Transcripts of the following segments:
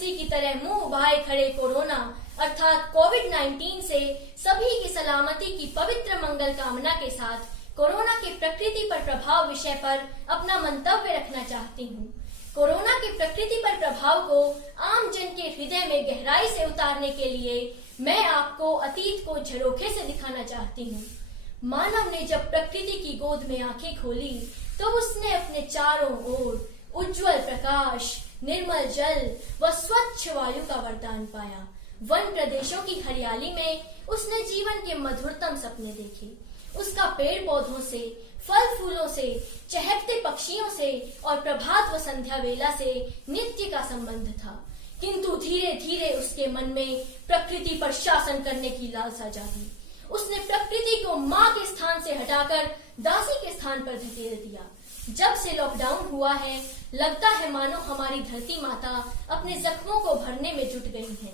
राक्षसी की तरह मुंह उभाए खड़े कोरोना अर्थात कोविड-19 से सभी की सलामती की पवित्र मंगल कामना के साथ कोरोना के प्रकृति पर प्रभाव विषय पर अपना मंतव्य रखना चाहती हूँ। कोरोना के प्रकृति पर प्रभाव को आम जन के हृदय में गहराई से उतारने के लिए मैं आपको अतीत को झरोखे से दिखाना चाहती हूँ। मानव ने जब प्रकृति की गोद में आंखें खोली तो उसने अपने चारों ओर उज्जवल प्रकाश, निर्मल जल व स्वच्छ वायु का वरदान पाया। वन प्रदेशों की हरियाली में उसने जीवन के मधुरतम सपने देखे। उसका पेड़ पौधों से, फल फूलों से, चहकते पक्षियों से और प्रभात व संध्या वेला से नित्य का संबंध था। किंतु धीरे धीरे उसके मन में प्रकृति पर शासन करने की लालसा जागी। उसने प्रकृति को माँ के स्थान से हटाकर दासी के स्थान पर धकेल दिया। जब से लॉकडाउन हुआ है, लगता है मानो हमारी धरती माता अपने जख्मों को भरने में जुट गई है।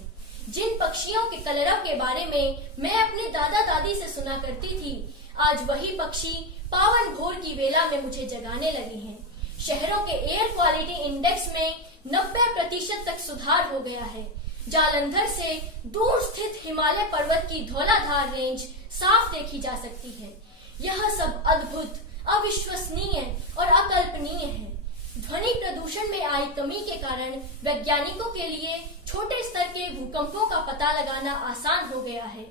जिन पक्षियों के कलरव के बारे में मैं अपने दादा दादी से सुना करती थी, आज वही पक्षी पावन भोर की वेला में मुझे जगाने लगे हैं। शहरों के एयर क्वालिटी इंडेक्स में 90% तक सुधार हो गया है। जालंधर से दूर स्थित हिमालय पर्वत की धौलाधार रेंज साफ देखी जा सकती है। यह सब अद्भुत, अविश्वसनीय और अकल्पनीय है। ध्वनि प्रदूषण में आई कमी के कारण वैज्ञानिकों के लिए छोटे स्तर के भूकंपों का पता लगाना आसान हो गया है।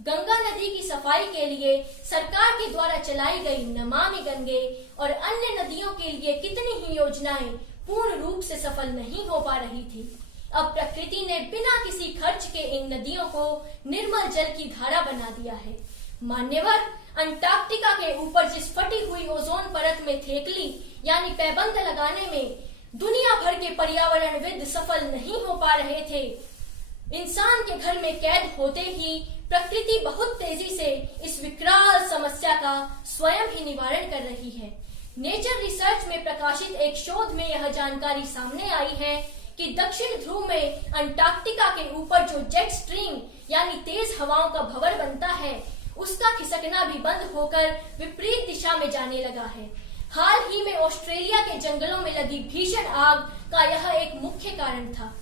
गंगा नदी की सफाई के लिए सरकार के द्वारा चलाई गई नमामि गंगे और अन्य नदियों के लिए कितनी ही योजनाएं पूर्ण रूप से सफल नहीं हो पा रही थी। अब प्रकृति ने बिना किसी खर्च के इन नदियों को निर्मल जल की धारा बना दिया है। मान्यवर, अंटार्कटिका के ऊपर जिस फटी हुई ओजोन परत में थेतली यानी पैबंद लगाने में दुनिया भर के पर्यावरणविद सफल नहीं हो पा रहे थे, इंसान के घर में कैद होते ही प्रकृति बहुत तेजी से इस विकराल समस्या का स्वयं ही निवारण कर रही है। नेचर रिसर्च में प्रकाशित एक शोध में यह जानकारी सामने आई है कि दक्षिण ध्रुव में अंटार्कटिका के ऊपर जो जेट स्ट्रीम यानी तेज हवाओं का भंवर बनता है, उसका खिसकना भी बंद होकर विपरीत दिशा में जाने लगा है। हाल ही में ऑस्ट्रेलिया के जंगलों में लगी भीषण आग का यह एक मुख्य कारण था।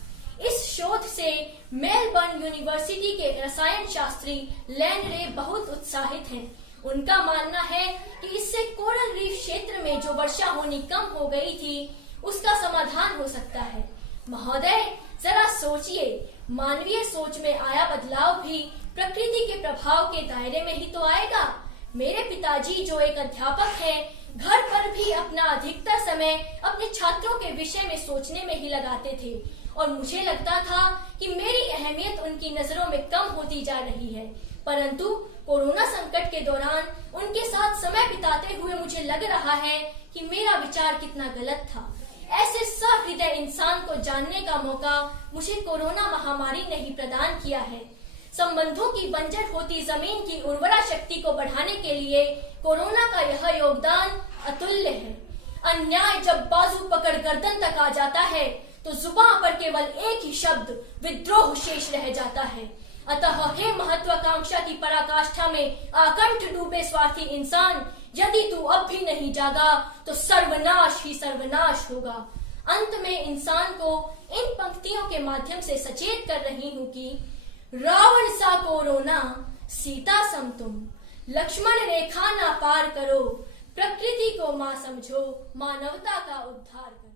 इस शोध से मेलबर्न यूनिवर्सिटी के रसायन शास्त्री लैन रे बहुत उत्साहित हैं। उनका मानना है कि इससे कोरल रीफ क्षेत्र में जो वर्षा होनी कम हो गई थी, उसका समाधान हो सकता है। महोदय, जरा सोचिए, मानवीय सोच में आया बदलाव भी प्रकृति के प्रभाव के दायरे में ही तो आएगा। मेरे पिताजी जो एक अध्यापक हैं, घर पर भी अपना अधिकतर समय अपने छात्रों के विषय में सोचने में ही लगाते थे और मुझे लगता था कि मेरी अहमियत उनकी नजरों में कम होती जा रही है। परंतु कोरोना संकट के दौरान उनके साथ समय बिताते हुए मुझे लग रहा है कि मेरा विचार कितना गलत था। ऐसे सहृदय इंसान को जानने का मौका मुझे कोरोना महामारी ने ही प्रदान किया है। संबंधों की बंजर होती जमीन की उर्वरा शक्ति को बढ़ाने के लिए कोरोना का यह योगदान अतुल्य है। अन्याय जब बाजू पकड़ गर्दन तक आ जाता है तो जुबान पर केवल एक ही शब्द विद्रोह शेष रह जाता है। अतः हे महत्वाकांक्षा की पराकाष्ठा में आकंठ डूबे स्वार्थी इंसान, यदि तू अब भी नहीं जागा तो सर्वनाश ही सर्वनाश होगा। अंत में इंसान को इन पंक्तियों के माध्यम से सचेत कर रही हूँ कि रावण सा कोरोना, सीता सम तुम, लक्ष्मण रेखा ना पार करो, प्रकृति को माँ समझो, मानवता का उद्धार करो।